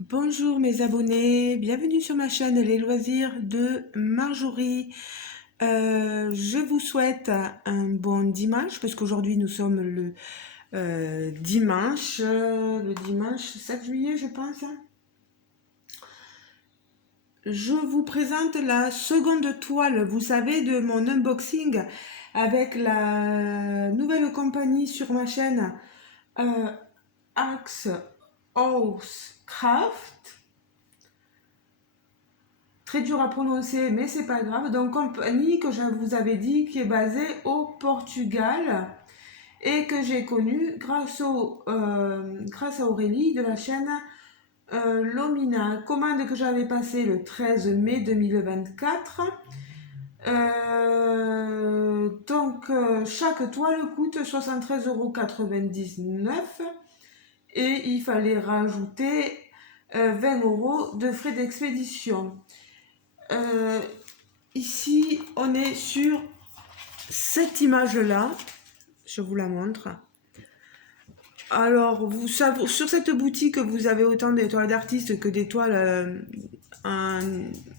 Bonjour mes abonnés, bienvenue sur ma chaîne Les Loisirs de Marjorie. Je vous souhaite un bon dimanche parce qu'aujourd'hui nous sommes le dimanche 7 juillet je pense. Je vous présente la seconde toile, vous savez, de mon unboxing avec la nouvelle compagnie sur ma chaîne, Axe House Craft. Très dur à prononcer, mais c'est pas grave. Donc, compagnie que je vous avais dit qui est basée au Portugal et que j'ai connue grâce à Aurélie de la chaîne Lomina. Commande que j'avais passée le 13 mai 2024. Chaque toile coûte 73,99 € et il fallait rajouter 20 € de frais d'expédition. Ici, on est sur cette image-là. Je vous la montre. Alors, vous savez, sur cette boutique, vous avez autant des toiles d'artistes que des toiles en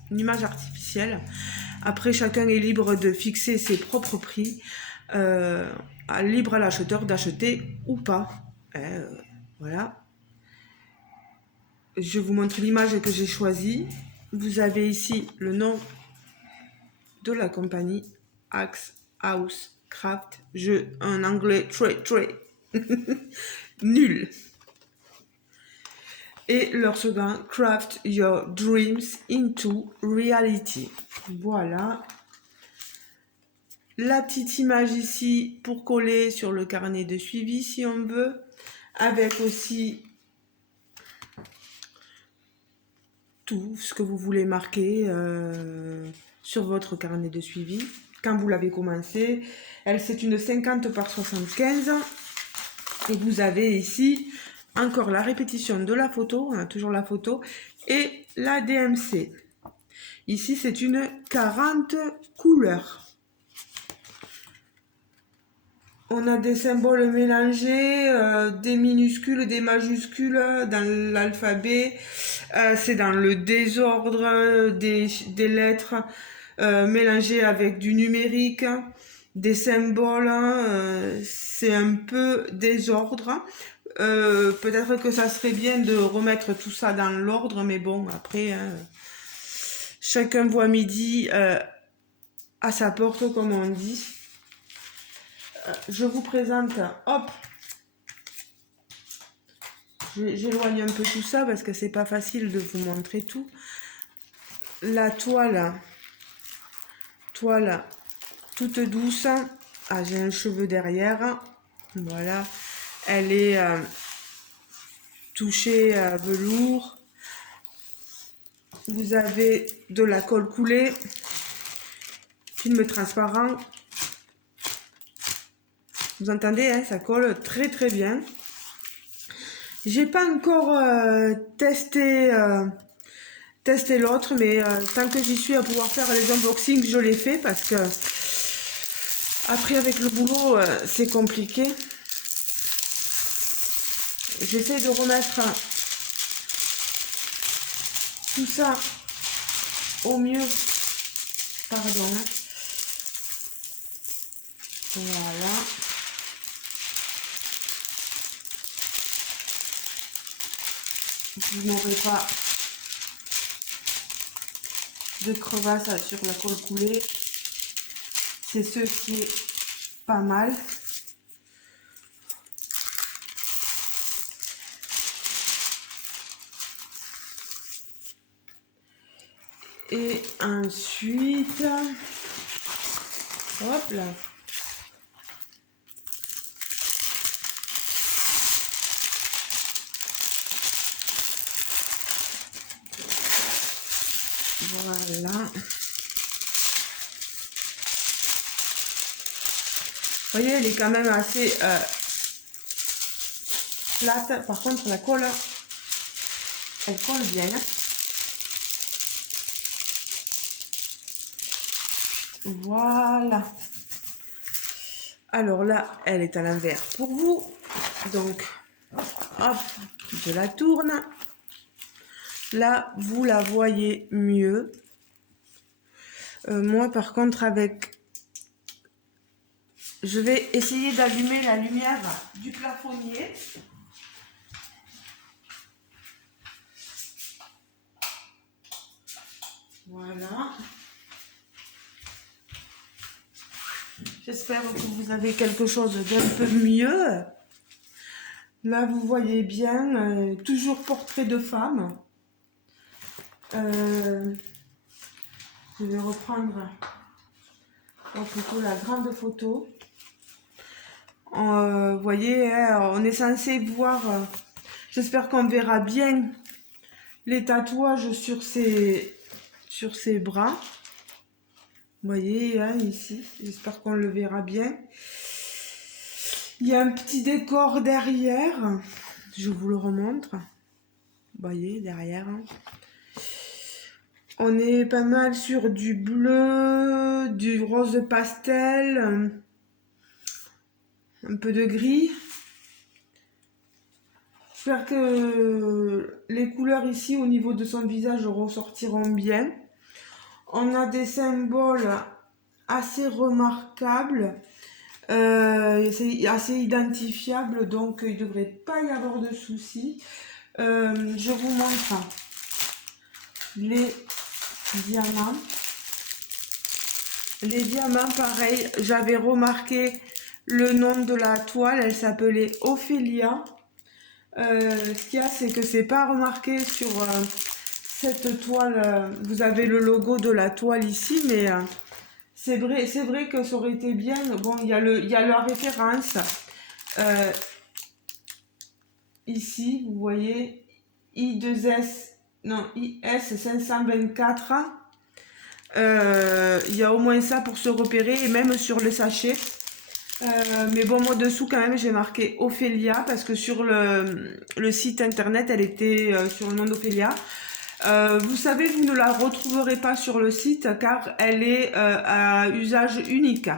image artificielle. Après, chacun est libre de fixer ses propres prix. Libre à l'acheteur d'acheter ou pas. Voilà. Je vous montre l'image que j'ai choisie. Vous avez ici le nom de la compagnie Axe House Craft. Un anglais très nul. Et leur slogan, Craft Your Dreams into Reality. Voilà. La petite image ici pour coller sur le carnet de suivi si on veut. Avec aussi tout ce que vous voulez marquer sur votre carnet de suivi quand vous l'avez commencé. C'est une 50 par 75 et vous avez ici encore la répétition de la photo, on a toujours la photo, et la DMC. Ici c'est une 40 couleurs. On a des symboles mélangés, des minuscules, des majuscules dans l'alphabet. C'est dans le désordre des lettres mélangées avec du numérique, des symboles. C'est un peu désordre. Peut-être que ça serait bien de remettre tout ça dans l'ordre, mais bon, après, chacun voit midi à sa porte, comme on dit. Je vous présente, hop, j'éloigne un peu tout ça parce que c'est pas facile de vous montrer tout. La toile toute douce. Ah, j'ai un cheveu derrière, voilà, elle est touchée à velours. Vous avez de la colle coulée, film transparent. Vous entendez, hein, ça colle très bien. J'ai pas encore testé l'autre, mais tant que j'y suis à pouvoir faire les unboxings, je l'ai fait parce que après avec le boulot c'est compliqué. J'essaie de remettre tout ça au mieux. Pardon. Voilà. Vous n'aurez pas de crevasse sur la colle coulée. C'est ce qui est pas mal. Et ensuite, hop là. Voilà. Vous voyez, elle est quand même assez plate. Par contre, la colle, elle colle bien. Voilà. Alors là, elle est à l'envers pour vous. Donc, hop, je la tourne. Là, vous la voyez mieux. Moi, par contre, je vais essayer d'allumer la lumière du plafonnier. Voilà. J'espère que vous avez quelque chose d'un peu mieux. Là, vous voyez bien, toujours portrait de femme. Je vais reprendre plutôt la grande photo. Vous voyez, hein, on est censé voir, j'espère qu'on verra bien les tatouages sur ses bras. Vous voyez, hein, ici, j'espère qu'on le verra bien. Il y a un petit décor derrière, je vous le remontre. Vous voyez, derrière. On est pas mal sur du bleu, du rose pastel, un peu de gris. J'espère que les couleurs ici au niveau de son visage ressortiront bien. On a des symboles assez remarquables, c'est assez identifiable, donc il ne devrait pas y avoir de soucis. Je vous montre les diamants. Les diamants, pareil, j'avais remarqué le nom de la toile, elle s'appelait Ophélia. Ce qu'il y a, c'est que c'est pas remarqué sur cette toile. Vous avez le logo de la toile ici, mais c'est vrai que ça aurait été bien. Bon, il y a la référence ici, vous voyez, IS 524. Il y a au moins ça pour se repérer, et même sur le sachet. Mais bon, moi dessous quand même j'ai marqué Ophélia parce que sur le site internet elle était sur le nom d'Ophélia. Vous savez, vous ne la retrouverez pas sur le site car elle est à usage unique.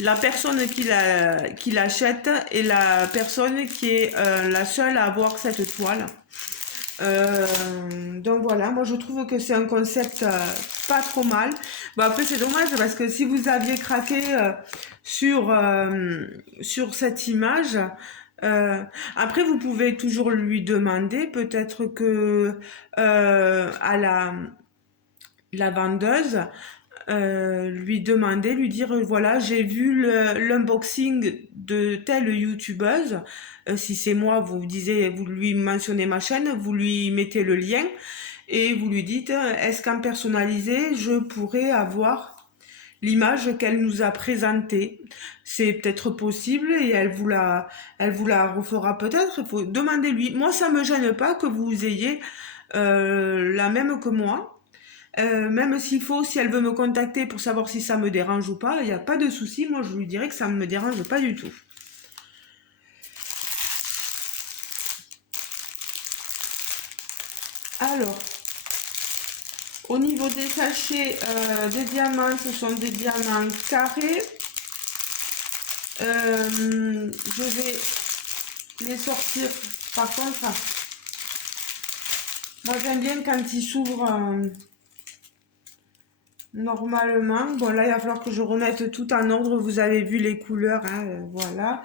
La personne qui l'achète est la personne qui est la seule à avoir cette toile. Donc voilà, moi je trouve que c'est un concept pas trop mal. Bon, après c'est dommage parce que si vous aviez craqué sur cette image, après vous pouvez toujours lui demander, peut-être que à la vendeuse, lui demander, lui dire voilà, j'ai vu l'unboxing de telle youtubeuse. Si c'est moi, vous disiez, vous lui mentionnez ma chaîne, vous lui mettez le lien et vous lui dites est-ce qu'en personnalisé je pourrais avoir l'image qu'elle nous a présentée. C'est peut-être possible et elle vous la refera peut-être. Il faut demander lui. Moi, ça me gêne pas que vous ayez la même que moi. Même s'il faut, si elle veut me contacter pour savoir si ça me dérange ou pas, il n'y a pas de souci. Moi, je lui dirais que ça ne me dérange pas du tout. Alors, au niveau des sachets des diamants, ce sont des diamants carrés. Je vais les sortir. Par contre, moi j'aime bien quand ils s'ouvrent normalement. Bon, là il va falloir que je remette tout en ordre. Vous avez vu les couleurs, hein, voilà.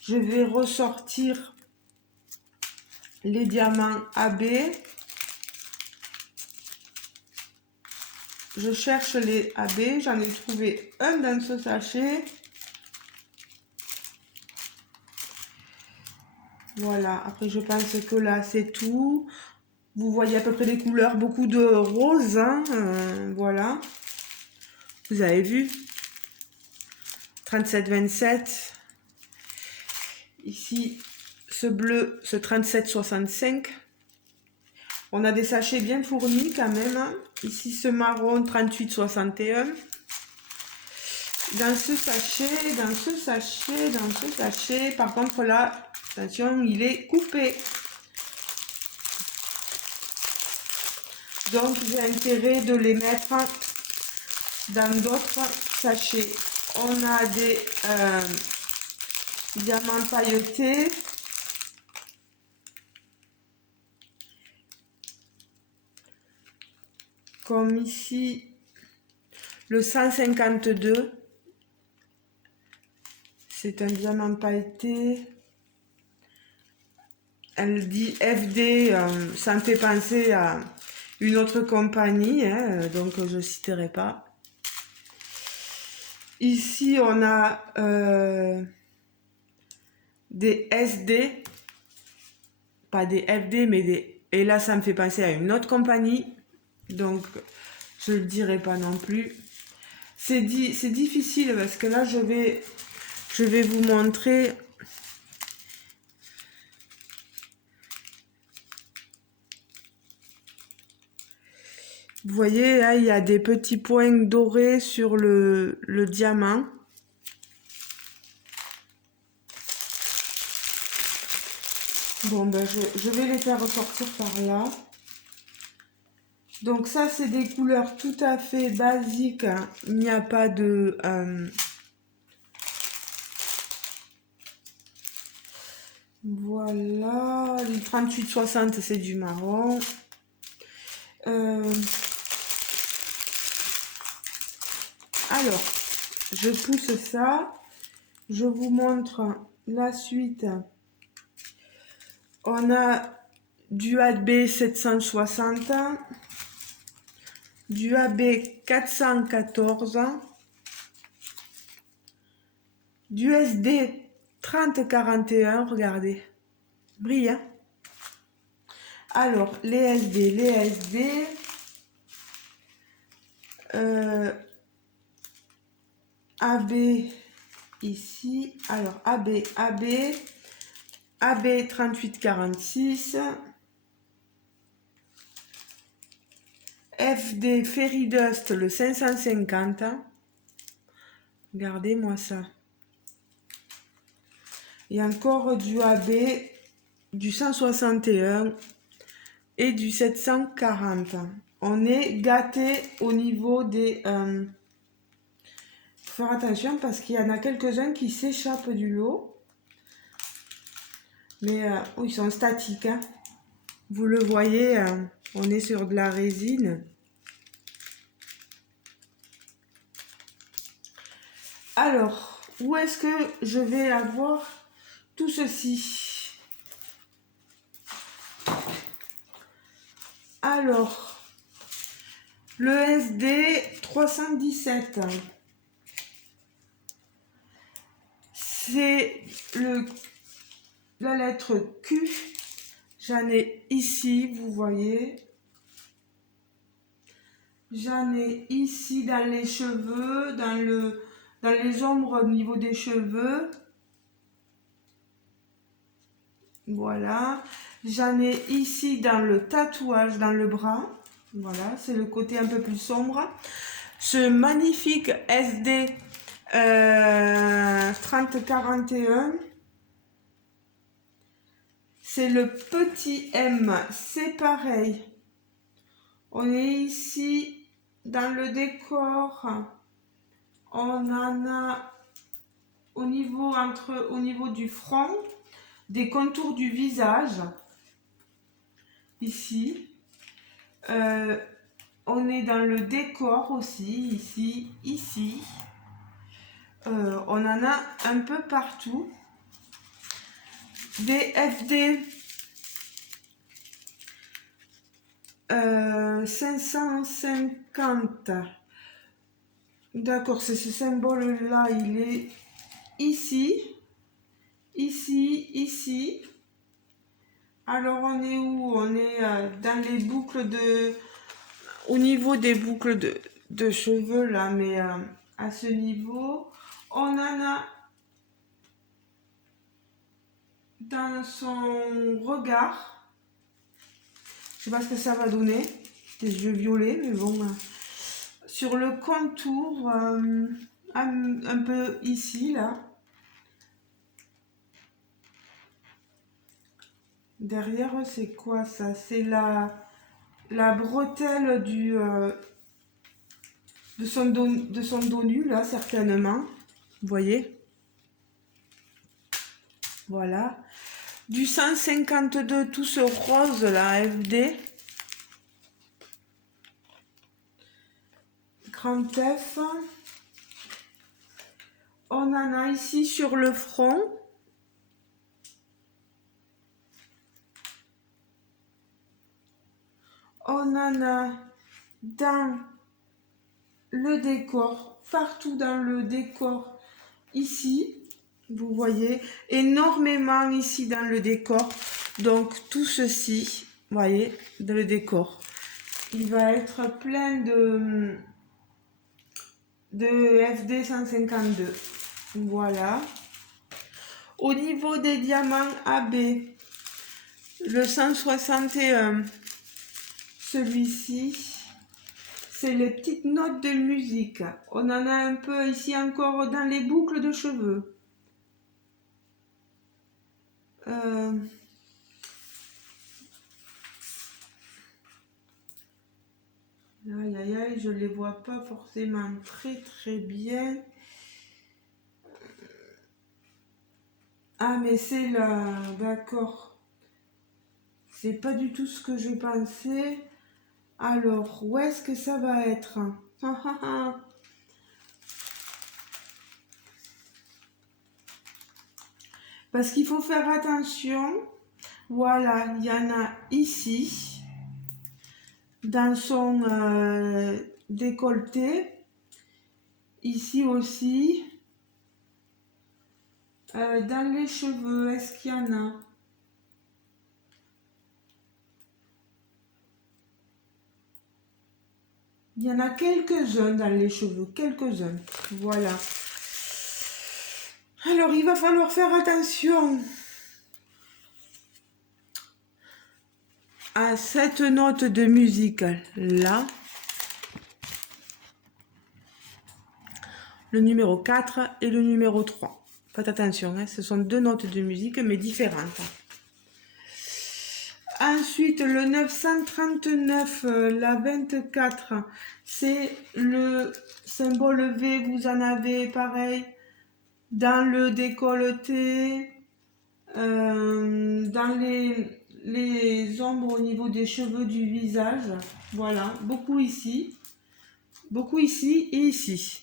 Je vais ressortir les diamants AB. Je cherche les AB. J'en ai trouvé un dans ce sachet. Voilà, après je pense que là c'est tout. Vous voyez à peu près les couleurs, beaucoup de rose, hein, voilà. Vous avez vu 37-27. Ici, ce bleu, ce 37-65. On a des sachets bien fournis quand même. Ici, ce marron 38-61. Dans ce sachet, par contre là, attention, il est coupé. Donc j'ai intérêt de les mettre dans d'autres sachets. On a des diamants pailletés. comme ici le 152. C'est un diamant pailleté. Elle dit FD, ça me fait penser à une autre compagnie, hein, donc je ne citerai pas. Ici, on a des SD, pas des FD, mais des... Et là, ça me fait penser à une autre compagnie, donc je ne le dirai pas non plus. C'est difficile parce que là, je vais vous montrer. Vous voyez, là, il y a des petits points dorés sur le diamant. Bon, ben, je vais les faire ressortir par là. Donc ça, c'est des couleurs tout à fait basiques. Hein. Il n'y a pas de... Voilà, le 38-60, c'est du marron. Alors, je pousse ça. Je vous montre la suite. On a du AB 760, du AB 414, du SD 3041, regardez, brille. Hein. Alors, les SD, AB ici, alors AB 3846, FD Fairy Dust le 550, regardez-moi ça. Et encore du AB, du 161 et du 740. On est gâté au niveau des... faut faire attention parce qu'il y en a quelques-uns qui s'échappent du lot. Mais oh, ils sont statiques. Hein. Vous le voyez, on est sur de la résine. Alors, où est-ce que je vais avoir tout ceci? Alors, le SD 317. C'est la lettre Q. J'en ai ici, vous voyez. J'en ai ici dans les cheveux, dans les ombres au niveau des cheveux. Voilà. J'en ai ici dans le tatouage, dans le bras. Voilà, c'est le côté un peu plus sombre. Ce magnifique SD 3041. C'est le petit M, c'est pareil. On est ici dans le décor. On en a au niveau du front, des contours du visage. Ici. On est dans le décor aussi, ici. On en a un peu partout. Des FD 550. D'accord, c'est ce symbole-là, il est ici, ici. Alors on est où? On est dans les boucles au niveau des boucles de cheveux là, mais à ce niveau, on en a dans son regard. Je sais pas ce que ça va donner, des yeux violets, mais bon. Sur le contour, un peu ici, là. Derrière, c'est quoi ça? C'est la bretelle de son dos nu, là, certainement. Vous voyez? Voilà. Du 152, tout ce rose, là, FD. 30F. On en a ici sur le front. On en a dans le décor, partout dans le décor, ici, vous voyez, énormément ici dans le décor. Donc tout ceci, vous voyez, dans le décor, il va être plein de FD 152. Voilà. Au niveau des diamants AB, le 161, celui-ci, c'est les petites notes de musique. On en a un peu ici encore dans les boucles de cheveux. Aïe aïe aïe, je les vois pas forcément très bien. Ah mais c'est là, d'accord. C'est pas du tout ce que je pensais. Alors, où est-ce que ça va être? Parce qu'il faut faire attention. Voilà, il y en a ici, dans son décolleté. Ici aussi. Dans les cheveux, est-ce qu'il y en a? Il y en a quelques-uns dans les cheveux, quelques-uns. Voilà. Alors, il va falloir faire attention à cette note de musique là. Le numéro 4 et le numéro 3. Faites attention, hein, ce sont deux notes de musique mais différentes. Ensuite, le 939, la 24, c'est le symbole V. Vous en avez pareil dans le décolleté, dans les ombres au niveau des cheveux du visage. Voilà, beaucoup ici et ici.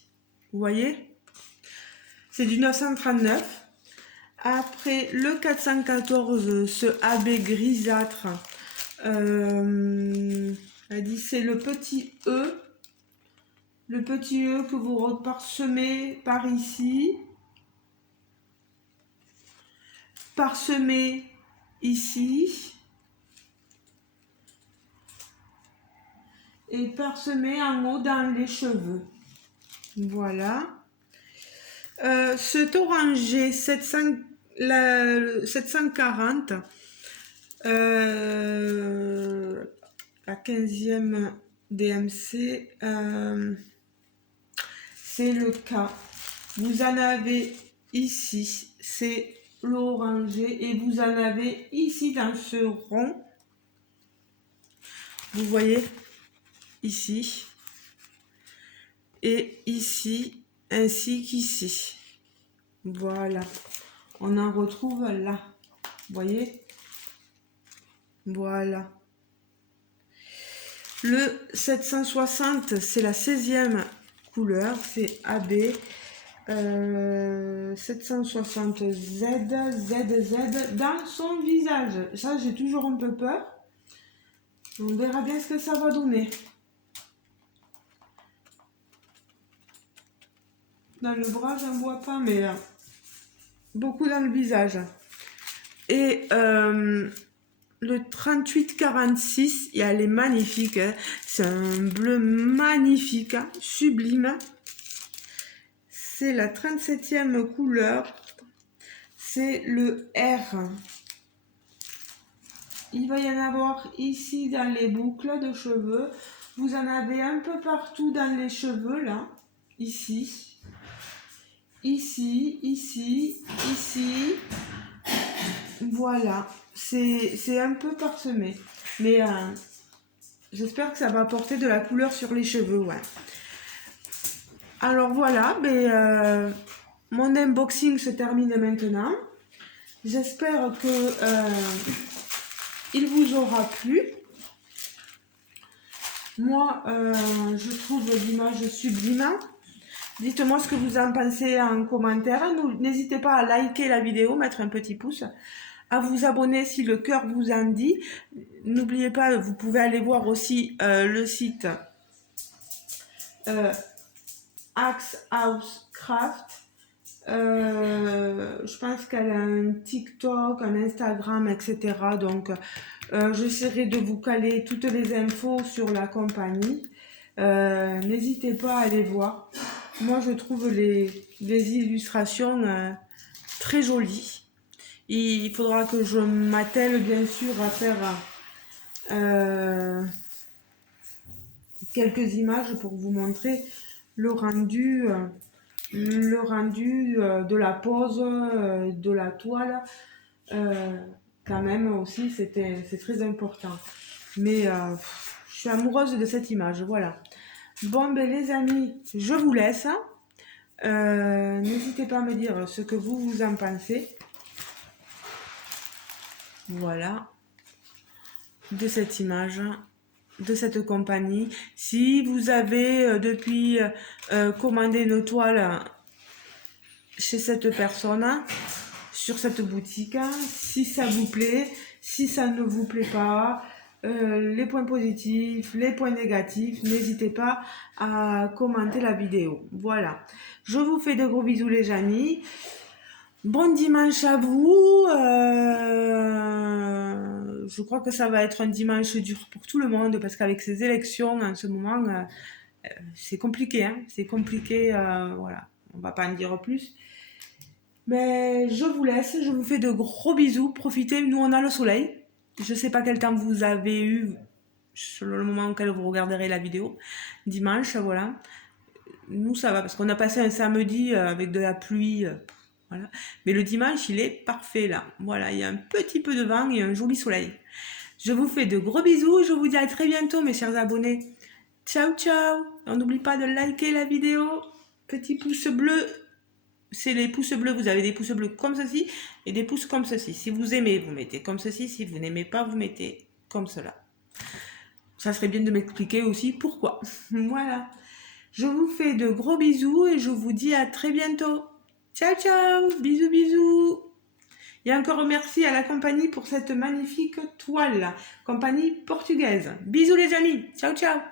Vous voyez? C'est du 939. Après, le 414, ce AB grisâtre, elle dit c'est le petit E. Le petit E que vous reparsemez par ici. Parsemé ici. Et parsemé en haut dans les cheveux. Voilà. Cet orangé 740, la 15e DMC, c'est le K. Vous en avez ici, c'est l'orangé, et vous en avez ici dans ce rond. Vous voyez ici et ici ainsi qu'ici. Voilà, on en retrouve là, vous voyez, voilà. Le 760, c'est la 16e couleur, c'est AB. 760 ZZ dans son visage. Ça, j'ai toujours un peu peur. On verra bien ce que ça va donner. Dans le bras, j'en vois pas, mais beaucoup dans le visage. Et le 3846, elle est magnifique. Hein. C'est un bleu magnifique, hein, sublime. C'est la 37e couleur. C'est le R. Il va y en avoir ici dans les boucles de cheveux. Vous en avez un peu partout dans les cheveux, là. Ici. Ici, ici, ici. Voilà. C'est un peu parsemé. Mais j'espère que ça va apporter de la couleur sur les cheveux, ouais. Alors voilà, mon unboxing se termine maintenant. J'espère que il vous aura plu. Moi, je trouve l'image sublime. Dites-moi ce que vous en pensez en commentaire. N'hésitez pas à liker la vidéo, mettre un petit pouce, à vous abonner si le cœur vous en dit. N'oubliez pas, vous pouvez aller voir aussi le site Axe House Craft. Je pense qu'elle a un TikTok, un Instagram, etc. Donc, j'essaierai de vous caler toutes les infos sur la compagnie. N'hésitez pas à aller voir. Moi, je trouve les illustrations très jolies. Il faudra que je m'attelle, bien sûr, à faire quelques images pour vous montrer le rendu, de la pose, de la toile. Quand même aussi, c'est très important. Mais je suis amoureuse de cette image, voilà. Bon, ben les amis, je vous laisse. N'hésitez pas à me dire ce que vous en pensez. Voilà, de cette image, de cette compagnie. Si vous avez depuis commandé une toile chez cette personne, sur cette boutique, si ça vous plaît, si ça ne vous plaît pas, les points positifs, les points négatifs, n'hésitez pas à commenter la vidéo. Voilà, je vous fais de gros bisous les amis. Bon dimanche à vous. Je crois que ça va être un dimanche dur pour tout le monde parce qu'avec ces élections en ce moment, c'est compliqué. Hein, c'est compliqué. Voilà, on va pas en dire plus. Mais je vous laisse, je vous fais de gros bisous. Profitez, nous on a le soleil. Je sais pas quel temps vous avez eu selon le moment auquel vous regarderez la vidéo. Dimanche, voilà. Nous ça va parce qu'on a passé un samedi avec de la pluie. Voilà. Mais le dimanche, il est parfait là. Voilà, il y a un petit peu de vent et un joli soleil. Je vous fais de gros bisous. Je vous dis à très bientôt, mes chers abonnés. Ciao, ciao. On n'oublie pas de liker la vidéo. Petit pouce bleu. C'est les pouces bleus. Vous avez des pouces bleus comme ceci et des pouces comme ceci. Si vous aimez, vous mettez comme ceci. Si vous n'aimez pas, vous mettez comme cela. Ça serait bien de m'expliquer aussi pourquoi. Voilà. Je vous fais de gros bisous et je vous dis à très bientôt. Ciao, ciao. Bisous, bisous. Et encore merci à la compagnie pour cette magnifique toile. Compagnie portugaise. Bisous les amis. Ciao, ciao.